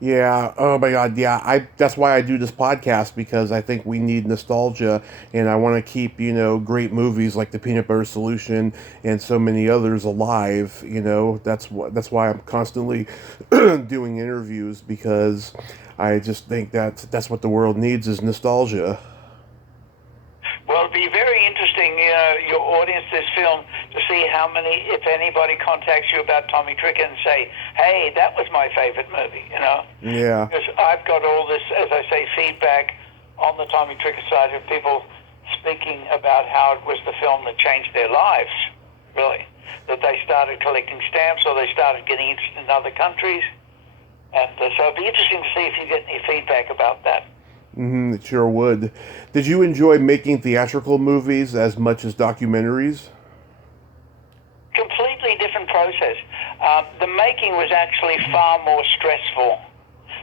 Yeah. Oh my God. Yeah. That's why I do this podcast, because I think we need nostalgia, and I want to keep great movies like The Peanut Butter Solution and so many others alive. That's why I'm constantly doing interviews, because I just think that's what the world needs, is nostalgia. Well, it'll be very interesting, your audience, this film, to see how many, if anybody, contacts you about Tommy Trickett and say, hey, that was my favorite movie, Yeah. Because I've got all this, as I say, feedback on the Tommy Trickett side of people speaking about how it was the film that changed their lives, really. That they started collecting stamps, or they started getting interested in other countries. And so it'd be interesting to see if you get any feedback about that. It sure would. Did you enjoy making theatrical movies as much as documentaries? Completely different process. The making was actually far more stressful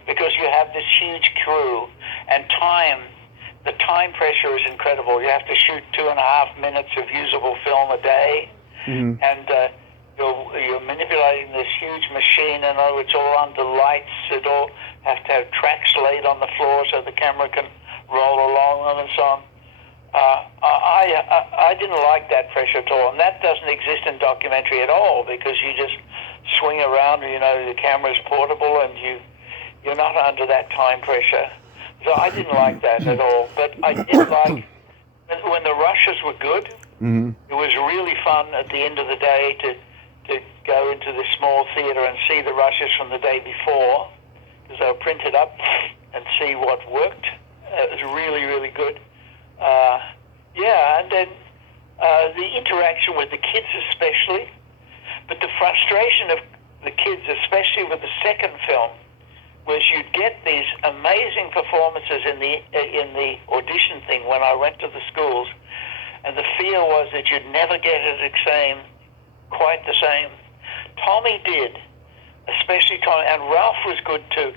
because you have this huge crew and time. The time pressure is incredible. You have to shoot 2.5 minutes of usable film a day, and you're manipulating this huge machine, and it's all under lights. It all have to have tracks laid on the floor so the camera can roll along them and so on. I didn't like that pressure at all, and that doesn't exist in documentary at all, because you just swing around, the camera's portable, and you're not under that time pressure. So I didn't like that at all, but I did like when the rushes were good. It was really fun at the end of the day to go into the small theater and see the rushes from the day before, because they were printed up, and see what worked. It was really, really good. And then the interaction with the kids especially, but the frustration of the kids, especially with the second film, was you'd get these amazing performances in the audition thing when I went to the schools, and the fear was that you'd never get it quite the same. Tommy did, especially Tommy, and Ralph was good too.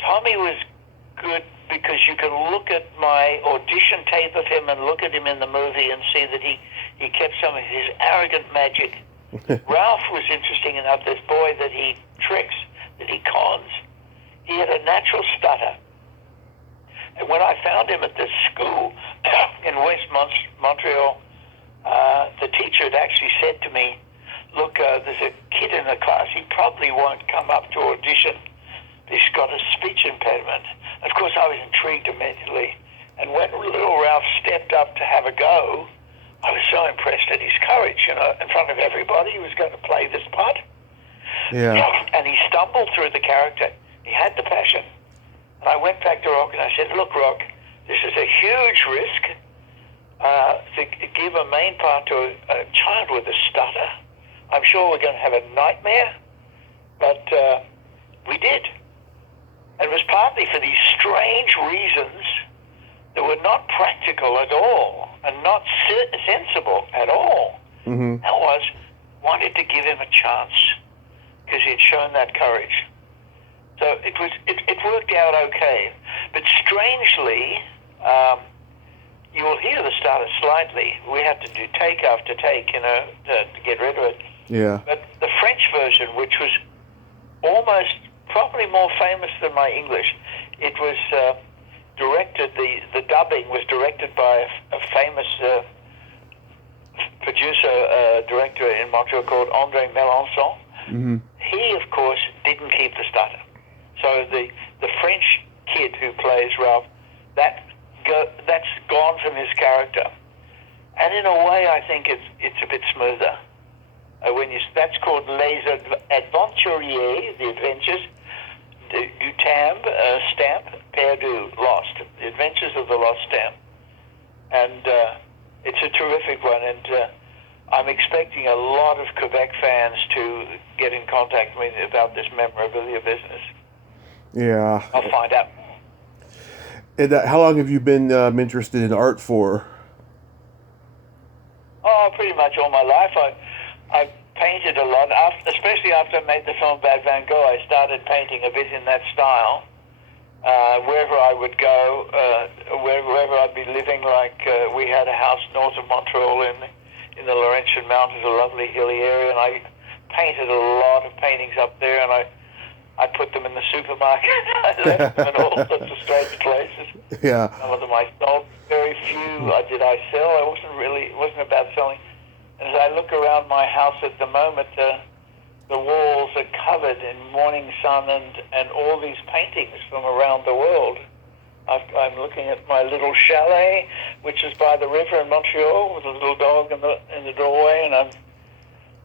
Tommy was good because you can look at my audition tape of him and look at him in the movie and see that he kept some of his arrogant magic. Ralph was interesting enough, this boy that he tricks, that he cons. He had a natural stutter. And when I found him at this school in West Montreal, the teacher had actually said to me, look, there's a kid in the class, he probably won't come up to audition. He's got a speech impediment. Of course, I was intrigued immediately. And when little Ralph stepped up to have a go, I was so impressed at his courage, in front of everybody. He was going to play this part. Yeah. And he stumbled through the character. He had the passion. And I went back to Rock and I said, look, Rock, this is a huge risk to give a main part to a child with a stutter. I'm sure we're going to have a nightmare, but we did. And it was partly for these strange reasons that were not practical at all and not sensible at all. Mm-hmm. That was, wanted to give him a chance because he had shown that courage. So it worked out okay. But strangely, you will hear the starter slightly. We had to do take after take, to get rid of it. Yeah. But the French version, which was almost probably more famous than my English, it was directed, the dubbing was directed by a famous director in Montreal called André Melançon. Mm-hmm. He, of course, didn't keep the stutter. So the French kid who plays Ralph, that's gone from his character. And in a way, I think it's a bit smoother. That's called Les Aventuriers, the adventures, du timbre, stamp, perdu, lost, the adventures of the lost stamp. And it's a terrific one, and I'm expecting a lot of Kovac fans to get in contact with me about this memorabilia business. Yeah. I'll find out. And how long have you been interested in art for? Oh, pretty much all my life. I painted a lot, especially after I made the film about Van Gogh. I started painting a bit in that style. Wherever I would go, wherever I'd be living, like we had a house north of Montreal in the Laurentian Mountains, a lovely hilly area, and I painted a lot of paintings up there, and I put them in the supermarket. I left them in all sorts of strange places. Yeah. Some of them I sold. Very few did I sell. It wasn't about selling. And as I look around my house at the moment, the walls are covered in morning sun and all these paintings from around the world. I'm looking at my little chalet, which is by the river in Montreal, with a little dog in the doorway, and I'm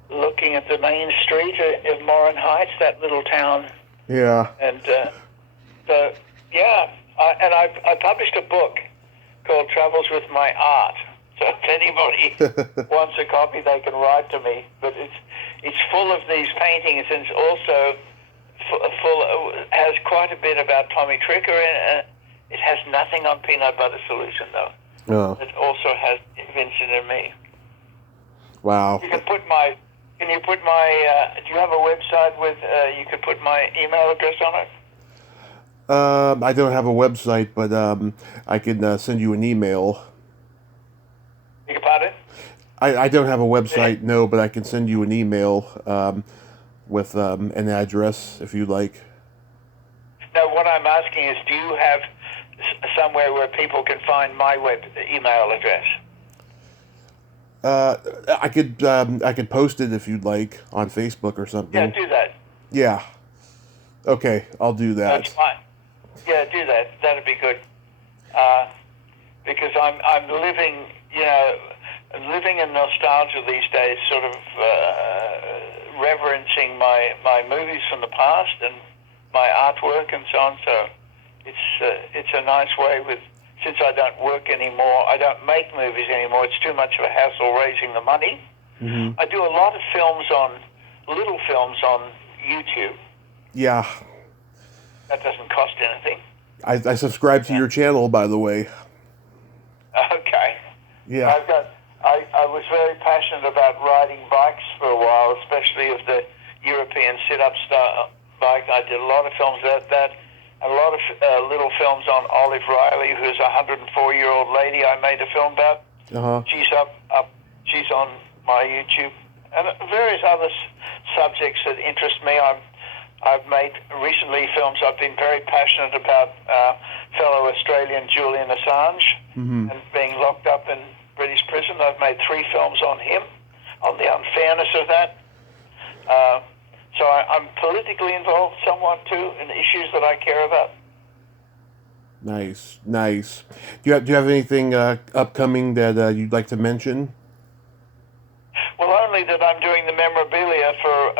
looking at the main street of Morin Heights, that little town. Yeah. And so, yeah, I published a book called Travels with My Art. So if anybody wants a copy, they can write to me. But it's full of these paintings, and it's also has quite a bit about Tommy Tricker in it. It has nothing on Peanut Butter Solution, though. Oh. It also has Vincent Me. Wow. You can put my. Can you put my? Do you have a website with? You could put my email address on it. I don't have a website, but I can send you an email. You can pardon? I don't have a website, no, but I can send you an email with an address if you'd like. Now, what I'm asking is, do you have somewhere where people can find my email address? I could post it if you'd like on Facebook or something. Yeah, do that. Yeah. Okay, I'll do that. That's fine. Yeah, do that. That'd be good. Because I'm living, living in nostalgia these days, sort of reverencing my movies from the past and my artwork and so on. So it's a nice way since I don't work anymore, I don't make movies anymore. It's too much of a hassle raising the money. Mm-hmm. I do a lot of little films on YouTube. Yeah. That doesn't cost anything. I subscribe to your channel, by the way. Okay. Yeah. I was very passionate about riding bikes for a while, especially of the European sit-up style bike. I did a lot of films about that. A lot of little films on Olive Riley, who's a 104-year-old lady I made a film about. Uh-huh. She's on my YouTube. And various other subjects that interest me. I've made recently films. I've been very passionate about fellow Australian Julian Assange Mm-hmm. and being locked up in British prison. I've made 3 films on him, on the unfairness of that. So I'm politically involved somewhat too in issues that I care about. Nice. Do you have anything upcoming that you'd like to mention? Well, only that I'm doing the memorabilia for,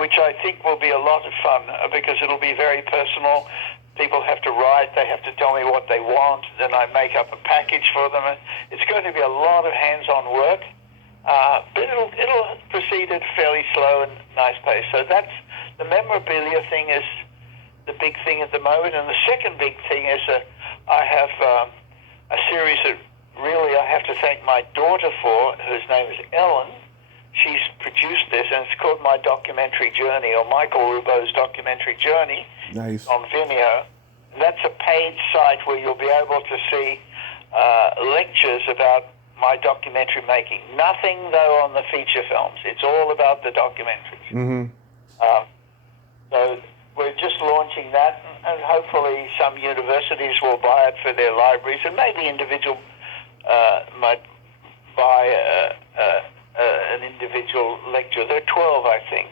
which I think will be a lot of fun because it'll be very personal. People have to write, they have to tell me what they want, then I make up a package for them. It's going to be a lot of hands-on work, but it'll proceed at a fairly slow and nice pace. So that's the memorabilia thing is the big thing at the moment. And the second big thing is I have a series that really I have to thank my daughter for, whose name is Ellen. She's produced this, and it's called My Documentary Journey, or Michael Rubbo's Documentary Journey. Nice. On Vimeo. That's a paid site where you'll be able to see lectures about my documentary making. Nothing, though, on the feature films. It's all about the documentaries. Mm-hmm. So we're just launching that, and hopefully some universities will buy it for their libraries, and maybe individual might buy an individual lecture. There are 12, I think,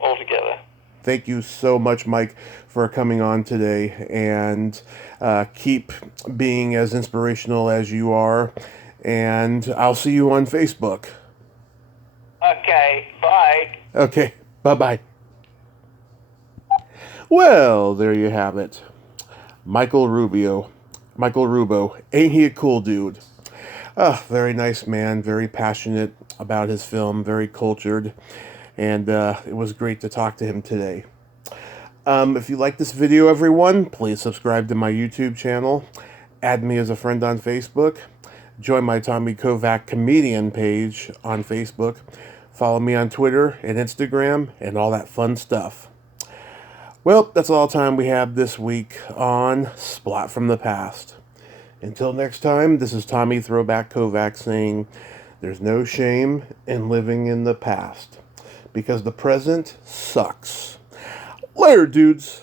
altogether. Thank you so much, Mike, for coming on today, and keep being as inspirational as you are, and I'll see you on Facebook. Okay, bye. Okay, bye-bye. Well, there you have it. Michael Rubbo. Ain't he a cool dude? Very nice man, very passionate about his film, very cultured, and it was great to talk to him today. If you like this video, everyone, please subscribe to my YouTube channel, add me as a friend on Facebook, Join my Tommy Kovac comedian page on Facebook. Follow me on Twitter and Instagram and all that fun stuff. Well, that's all the time we have this week on Splat from the Past. Until next time, this is Tommy Throwback Kovac saying there's no shame in living in the past because the present sucks. Later, dudes.